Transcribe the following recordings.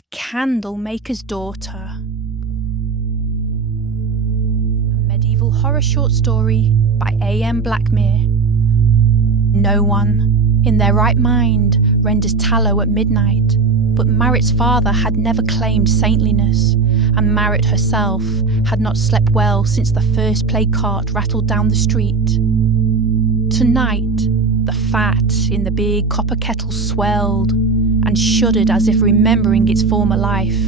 The Candlemaker's Daughter. A medieval horror short story by A.M. Blackmere. No one, in their right mind, renders tallow at midnight, but Marit's father had never claimed saintliness, and Marit herself had not slept well since the first plague cart rattled down the street. Tonight, the fat in the big copper kettle swelled and shuddered as if remembering its former life.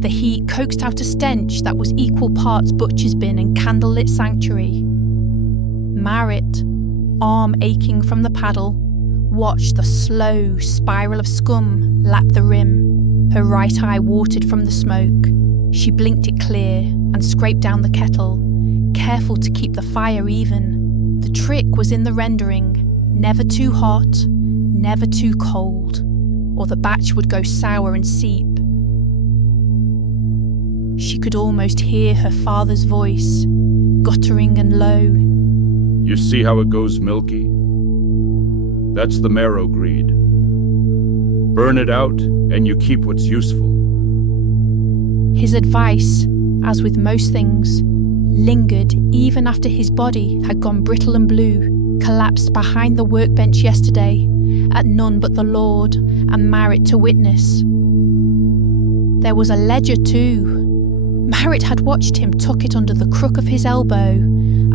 The heat coaxed out a stench that was equal parts butcher's bin and candlelit sanctuary. Marit, arm aching from the paddle, watched the slow spiral of scum lap the rim. Her right eye watered from the smoke. She blinked it clear and scraped down the kettle, careful to keep the fire even. The trick was in the rendering, never too hot, never too cold, or the batch would go sour and seep. She could almost hear her father's voice, guttering and low. You see how it goes milky? That's the marrow greed. Burn it out, and you keep what's useful. His advice, as with most things, lingered even after his body had gone brittle and blue, collapsed behind the workbench yesterday, at none but the Lord and Marit to witness. There was a ledger too. Marit had watched him tuck it under the crook of his elbow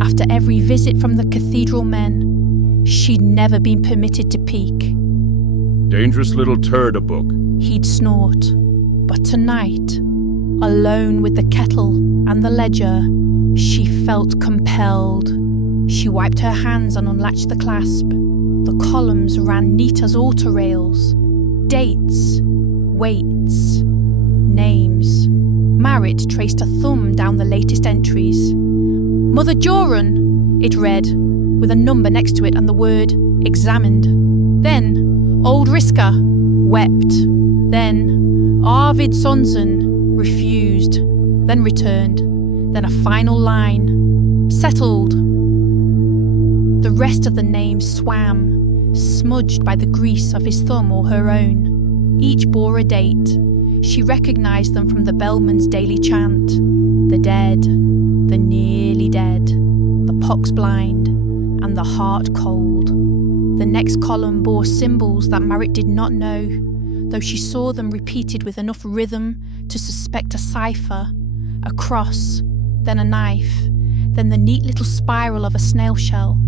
after every visit from the cathedral men. She'd never been permitted to peek. Dangerous little turd, a book. He'd snort. But tonight, alone with the kettle and the ledger, she felt compelled. She wiped her hands and unlatched the clasp. The columns ran neat as altar rails. Dates, weights, names. Marit traced a thumb down the latest entries. Mother Joran, it read, with a number next to it and the word examined. Then Old Riska wept. Then Arvid Sonsen refused, then returned. Then a final line. Settled. The rest of the names swam, smudged by the grease of his thumb or her own. Each bore a date. She recognised them from the bellman's daily chant. The dead, the nearly dead, the pox blind, and the heart cold. The next column bore symbols that Marit did not know, though she saw them repeated with enough rhythm to suspect a cipher, a cross, then a knife, then the neat little spiral of a snail shell.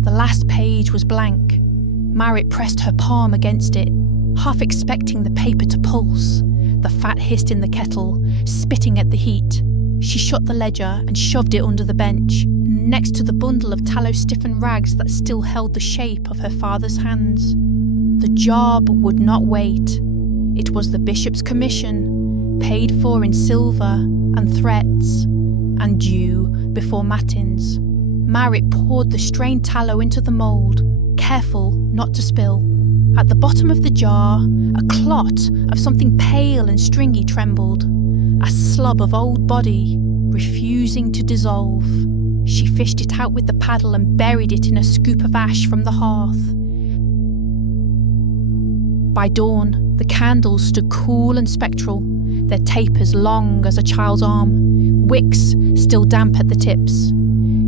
The last page was blank. Marit pressed her palm against it, half expecting the paper to pulse. The fat hissed in the kettle, spitting at the heat. She shut the ledger and shoved it under the bench, next to the bundle of tallow-stiffened rags that still held the shape of her father's hands. The job would not wait. It was the bishop's commission, paid for in silver and threats, and due before matins. Marit poured the strained tallow into the mould, careful not to spill. At the bottom of the jar, a clot of something pale and stringy trembled, a slub of old body, refusing to dissolve. She fished it out with the paddle and buried it in a scoop of ash from the hearth. By dawn, the candles stood cool and spectral, their tapers long as a child's arm, wicks still damp at the tips.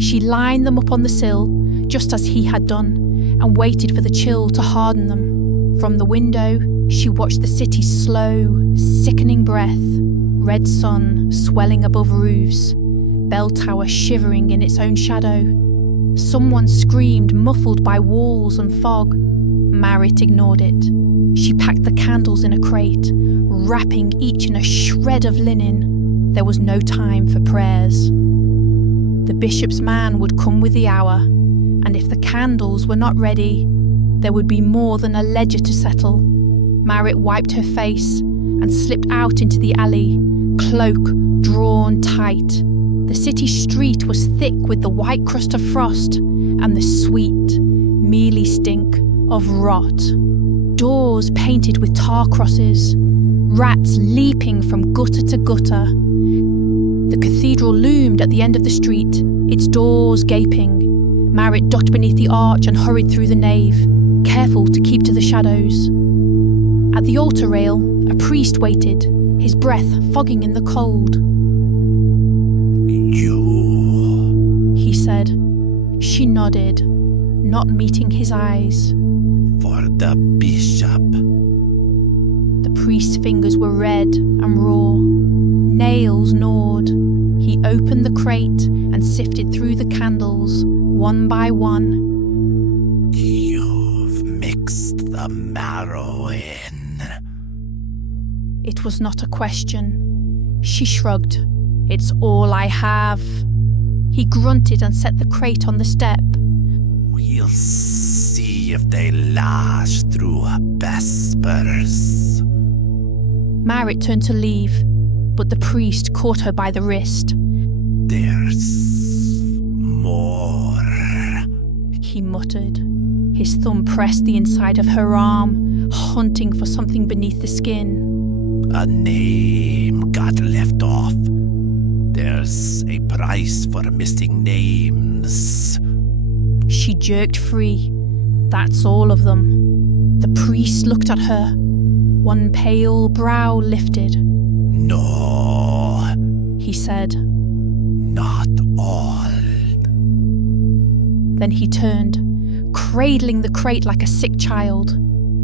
She lined them up on the sill, just as he had done, and waited for the chill to harden them. From the window, she watched the city's slow, sickening breath, red sun swelling above roofs, bell tower shivering in its own shadow. Someone screamed, muffled by walls and fog. Marit ignored it. She packed the candles in a crate, wrapping each in a shred of linen. There was no time for prayers. The bishop's man would come with the hour, and if the candles were not ready, there would be more than a ledger to settle. Marit wiped her face and slipped out into the alley, cloak drawn tight. The city street was thick with the white crust of frost and the sweet, mealy stink of rot. Doors painted with tar crosses, rats leaping from gutter to gutter. The cathedral loomed at the end of the street, its doors gaping. Marit ducked beneath the arch and hurried through the nave, careful to keep to the shadows. At the altar rail, a priest waited, his breath fogging in the cold. You, He said. She nodded, not meeting his eyes. for the bishop. The priest's fingers were red and raw. Nails gnawed. He opened the crate and sifted through the candles, one by one. You've mixed the marrow in. It was not a question. She shrugged. It's all I have. He grunted and set the crate on the step. We'll see if they last through Vespers. Marit turned to leave, but the priest caught her by the wrist. There's more. He muttered. His thumb pressed the inside of her arm, hunting for something beneath the skin. A name got left off. There's a price for missing names. She jerked free. That's all of them. The priest looked at her. One pale brow lifted. No, He said. not all. Then he turned, cradling the crate like a sick child,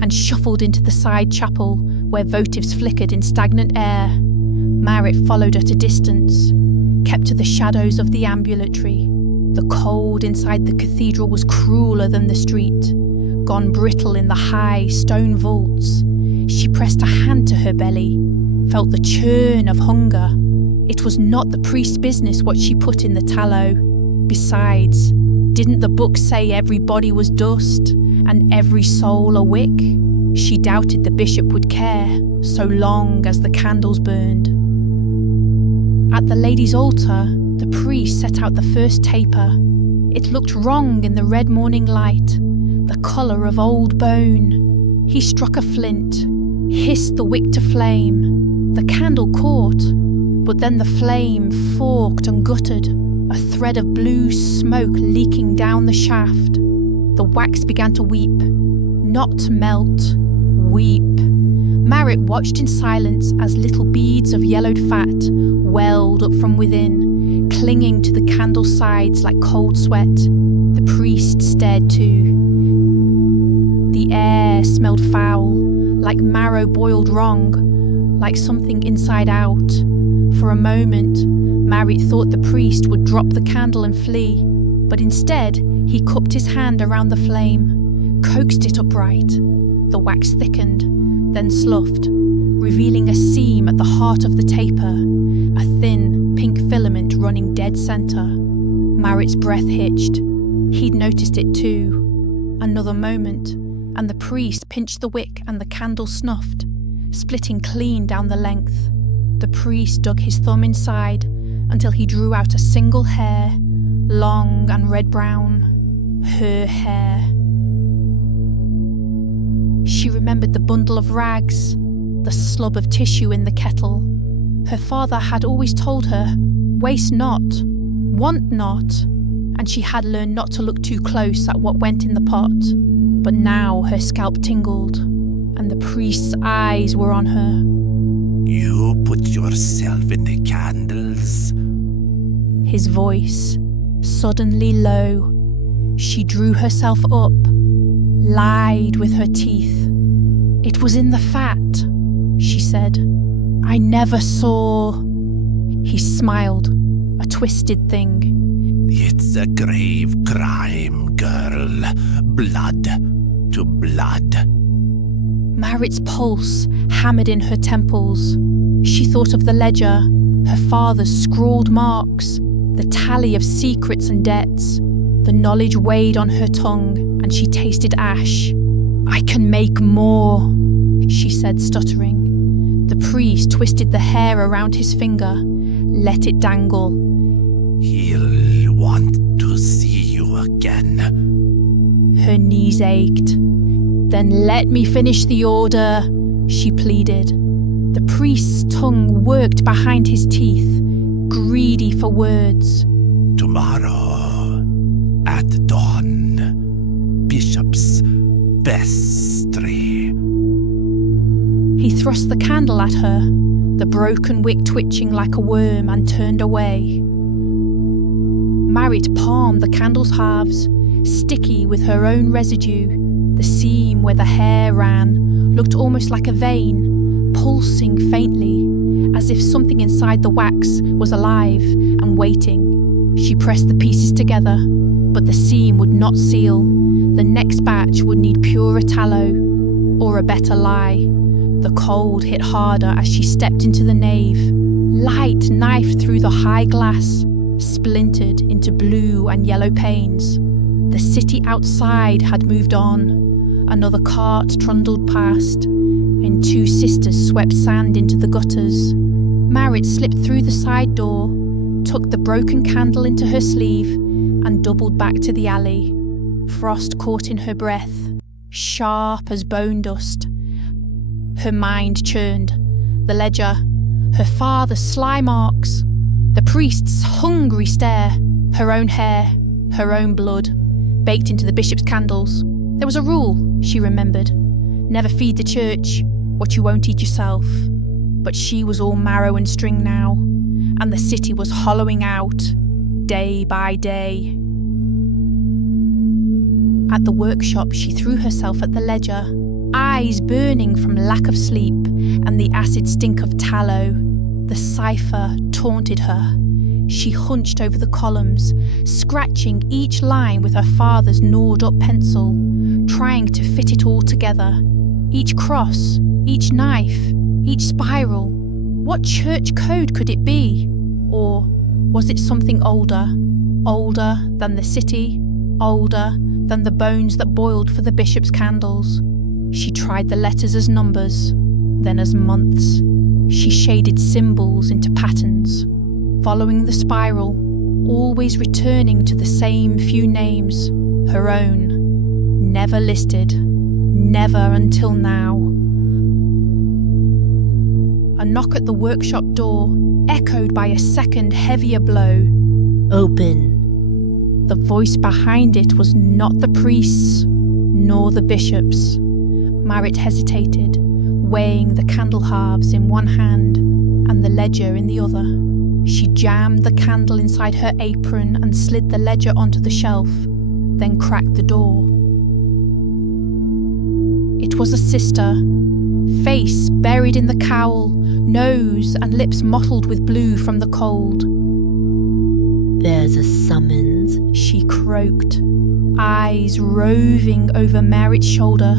and shuffled into the side chapel where votives flickered in stagnant air. Marit followed at a distance, kept to the shadows of the ambulatory. The cold inside the cathedral was crueler than the street, gone brittle in the high stone vaults. She pressed a hand to her belly, felt the churn of hunger. It was not the priest's business what she put in the tallow. Besides, didn't the book say every body was dust and every soul a wick? She doubted the bishop would care, so long as the candles burned. At the lady's altar, the priest set out the first taper. It looked wrong in the red morning light, the colour of old bone. He struck a flint, hissed the wick to flame. The candle caught, but then the flame forked and guttered, a thread of blue smoke leaking down the shaft. The wax began to weep, not melt, weep. Marit watched in silence as little beads of yellowed fat welled up from within, clinging to the candle sides like cold sweat. The priest stared too. The air smelled foul, like marrow boiled wrong, like something inside out. For a moment, Marit thought the priest would drop the candle and flee, but instead he cupped his hand around the flame, coaxed it upright. The wax thickened, then sloughed, revealing a seam at the heart of the taper, a thin pink filament running dead centre. Marit's breath hitched. He'd noticed it too. Another moment, and the priest pinched the wick and the candle snuffed, splitting clean down the length. The priest dug his thumb inside until he drew out a single hair, long and red-brown. Her hair. She remembered the bundle of rags, the slub of tissue in the kettle. Her father had always told her, waste not, want not, and she had learned not to look too close at what went in the pot. But now her scalp tingled, and the priest's eyes were on her. You put yourself in the candles. His voice, suddenly low. She drew herself up, lied with her teeth. It was in the fat, she said. I never saw. He smiled, a twisted thing. It's a grave crime, girl. Blood to blood. Marit's pulse hammered in her temples. She thought of the ledger, her father's scrawled marks, the tally of secrets and debts. The knowledge weighed on her tongue, and she tasted ash. I can make more, she said, stuttering. The priest twisted the hair around his finger, let it dangle. He'll want to see you again. Her knees ached. Then let me finish the order, she pleaded. The priest's tongue worked behind his teeth, greedy for words. Tomorrow, at dawn, Bishop's vestry. thrust the candle at her, the broken wick twitching like a worm, and turned away. Marit palmed the candle's halves, sticky with her own residue. The seam where the hair ran looked almost like a vein, pulsing faintly, as if something inside the wax was alive and waiting. She pressed the pieces together, but the seam would not seal. The next batch would need purer tallow, or a better lie. The cold hit harder as she stepped into the nave. Light knifed through the high glass, splintered into blue and yellow panes. The city outside had moved on. Another cart trundled past, and two sisters swept sand into the gutters. Marit slipped through the side door, took the broken candle into her sleeve, and doubled back to the alley. Frost caught in her breath, sharp as bone dust. Her mind churned. The ledger, her father's sly marks, the priest's hungry stare, her own hair, her own blood, baked into the bishop's candles. There was a rule, she remembered. Never feed the church what you won't eat yourself. But she was all marrow and string now, and the city was hollowing out, day by day. At the workshop, she threw herself at the ledger, eyes burning from lack of sleep and the acid stink of tallow. The cipher taunted her. She hunched over the columns, scratching each line with her father's gnawed-up pencil, trying to fit it all together. Each cross, each knife, each spiral. What church code could it be? Or was it something older? Older than the city? Older than the bones that boiled for the bishop's candles? She tried the letters as numbers, then as months. She shaded symbols into patterns, following the spiral, always returning to the same few names, her own, never listed, never until now. A knock at the workshop door, echoed by a second heavier blow. Open. The voice behind it was not the priest's, nor the bishop's. Marit hesitated, weighing the candle halves in one hand and the ledger in the other. She jammed the candle inside her apron and slid the ledger onto the shelf, then cracked the door. It was a sister, face buried in the cowl, nose and lips mottled with blue from the cold. There's a summons, she croaked, eyes roving over Marit's shoulder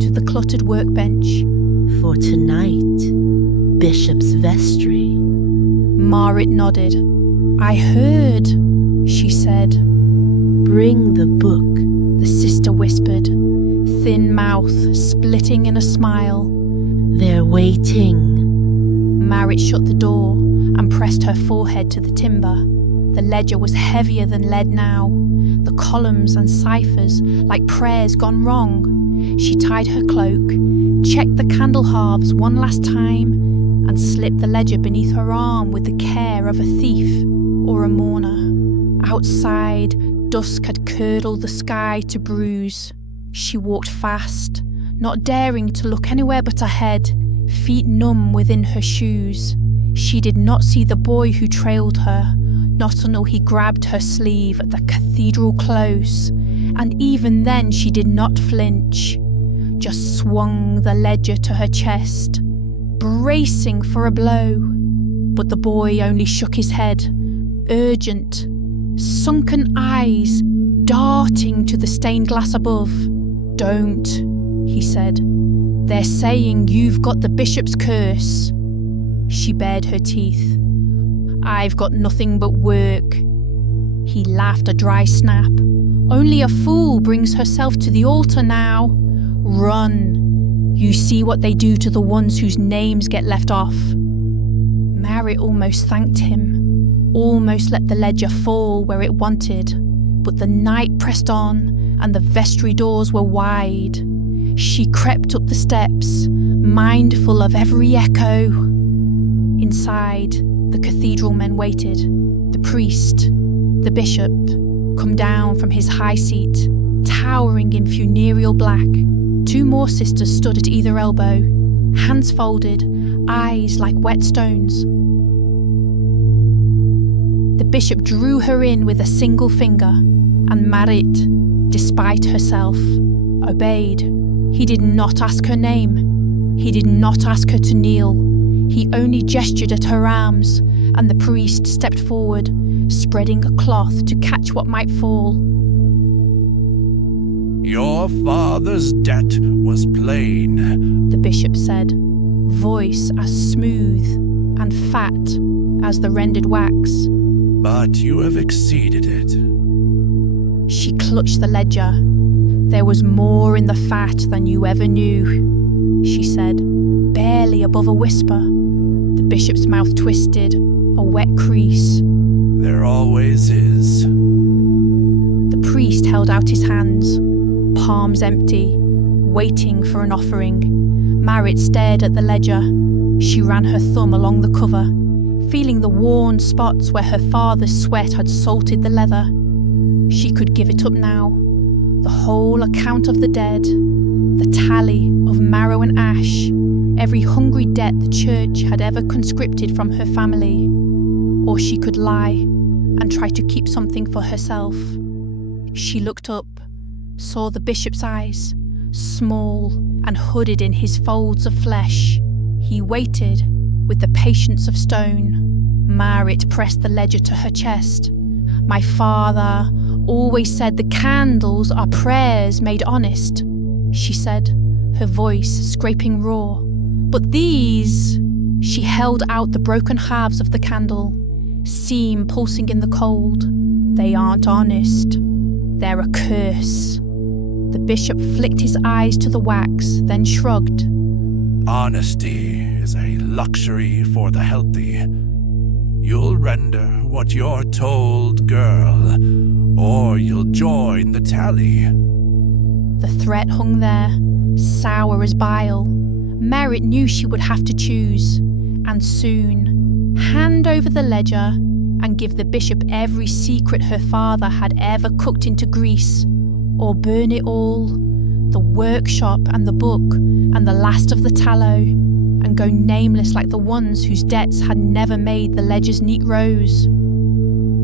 to the cluttered workbench. for tonight, Bishop's vestry. Marit nodded. I heard, she said. Bring the book, The sister whispered, thin mouth splitting in a smile. they're waiting. Marit shut the door and pressed her forehead to the timber. The ledger was heavier than lead now, the columns and ciphers like prayers gone wrong. She tied her cloak, checked the candle halves one last time, and slipped the ledger beneath her arm with the care of a thief or a mourner. Outside, dusk had curdled the sky to bruise. She walked fast, not daring to look anywhere but ahead, feet numb within her shoes. She did not see the boy who trailed her, not until he grabbed her sleeve at the cathedral close, and even then she did not flinch, just swung the ledger to her chest, bracing for a blow. But the boy only shook his head, urgent, sunken eyes darting to the stained glass above. Don't, he said. They're saying you've got the bishop's curse. She bared her teeth. I've got nothing but work. He laughed a dry snap. Only a fool brings herself to the altar now. Run. You see what they do to the ones whose names get left off. Marit almost thanked him, almost let the ledger fall where it wanted. But the night pressed on and the vestry doors were wide. She crept up the steps, mindful of every echo. Inside, the cathedral men waited. The priest, the bishop, come down from his high seat, towering in funereal black. Two more sisters stood at either elbow. hands folded, eyes like whetstones. The bishop drew her in with a single finger, and Marit, despite herself, obeyed. He did not ask her name. He did not ask her to kneel. He only gestured at her arms, and the priest stepped forward, spreading a cloth to catch what might fall. Your father's debt was plain, The bishop said, voice as smooth and fat as the rendered wax. but you have exceeded it. She clutched the ledger. There was more in the fat than you ever knew, she said, barely above a whisper. The bishop's mouth twisted, a wet crease. There always is. The priest held out his hands, palms empty, waiting for an offering. Marit stared at the ledger. She ran her thumb along the cover, feeling the worn spots where her father's sweat had salted the leather. She could give it up now. The whole account of the dead, the tally of marrow and ash, every hungry debt the church had ever conscripted from her family. Or she could lie and try to keep something for herself. She looked up, saw the bishop's eyes, small and hooded in his folds of flesh. He waited with the patience of stone. Marit pressed the ledger to her chest. My father always said the candles are prayers made honest, she said, her voice scraping raw. But these, she held out the broken halves of the candle, seam pulsing in the cold. They aren't honest. They're a curse. The bishop flicked his eyes to the wax, then shrugged. Honesty is a luxury for the healthy. You'll render what you're told, girl, or you'll join the tally. The threat hung there, sour as bile. Marit knew she would have to choose, and soon, hand over the ledger and give the bishop every secret her father had ever cooked into grease, or burn it all, the workshop and the book and the last of the tallow, and go nameless like the ones whose debts had never made the ledger's neat rows.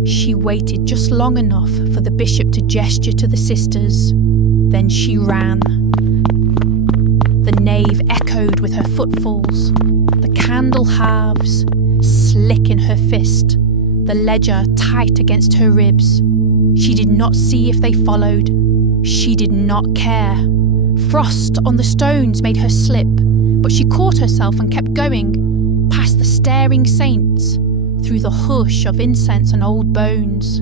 She waited just long enough for the bishop to gesture to the sisters. Then she ran. The nave echoed with her footfalls, the candle halves slick in her fist, the ledger tight against her ribs. She did not see if they followed. She did not care. Frost on the stones made her slip, but she caught herself and kept going, past the staring saints, through the hush of incense and old bones,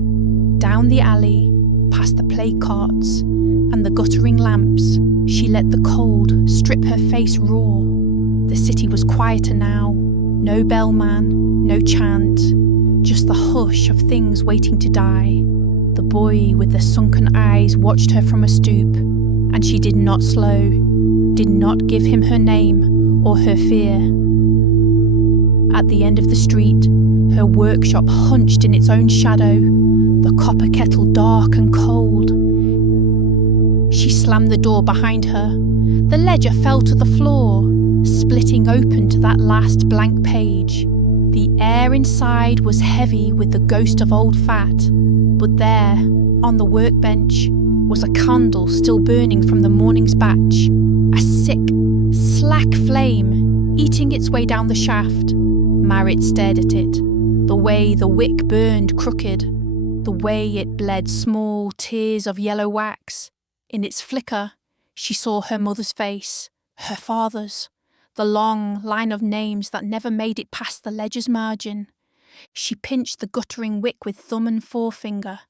down the alley, past the plague carts and the guttering lamps. She let the cold strip her face raw. The city was quieter now. No bellman, no chant, just the hush of things waiting to die. The boy with the sunken eyes watched her from a stoop, and she did not slow, did not give him her name or her fear. At the end of the street, her workshop hunched in its own shadow, the copper kettle dark and cold. She slammed the door behind her. The ledger fell to the floor, splitting open to that last blank page. The air inside was heavy with the ghost of old fat, but there, on the workbench, was a candle still burning from the morning's batch, a sick, slack flame eating its way down the shaft. Marit stared at it, the way the wick burned crooked, the way it bled small tears of yellow wax. In its flicker, she saw her mother's face, her father's, the long line of names that never made it past the ledger's margin. She pinched the guttering wick with thumb and forefinger,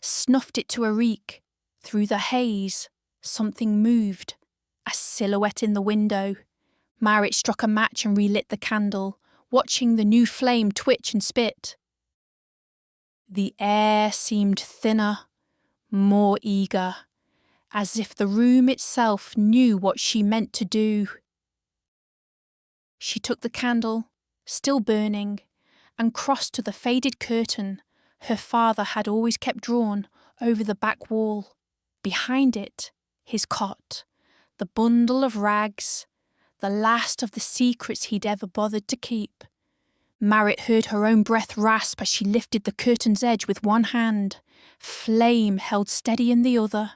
snuffed it to a reek. Through the haze, something moved, a silhouette in the window. Marit struck a match and relit the candle, watching the new flame twitch and spit. The air seemed thinner, more eager, as if the room itself knew what she meant to do. She took the candle, still burning, and crossed to the faded curtain her father had always kept drawn over the back wall. Behind it, his cot, the bundle of rags, the last of the secrets he'd ever bothered to keep. Marit heard her own breath rasp as she lifted the curtain's edge with one hand, flame held steady in the other.